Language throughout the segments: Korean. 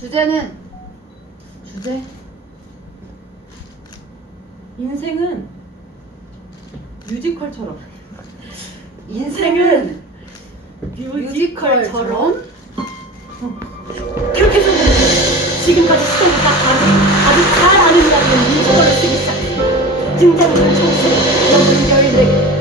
주제는? 주제? 인생은 뮤지컬처럼. 인생은 뮤지컬처럼? 그렇게 생각해 지금까지 시도를 다 아주 잘 아는 이야기를 뮤지컬을 쓰기 시작해 등장하는 청소 연결 내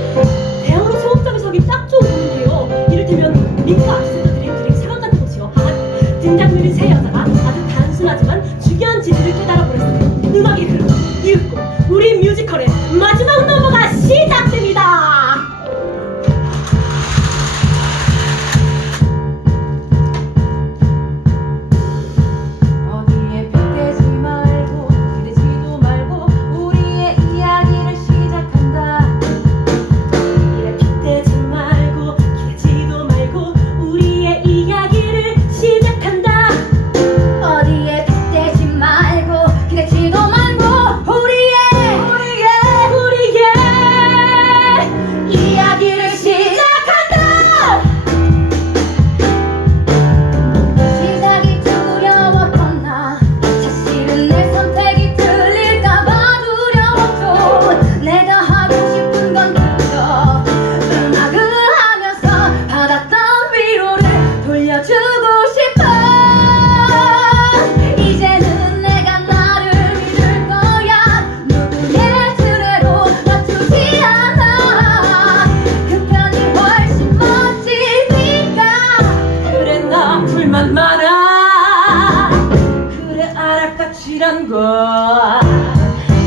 거.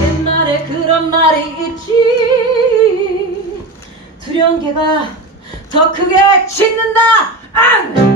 옛말에 그런 말이 있지. 두려운 개가 더 크게 짖는다. 앙!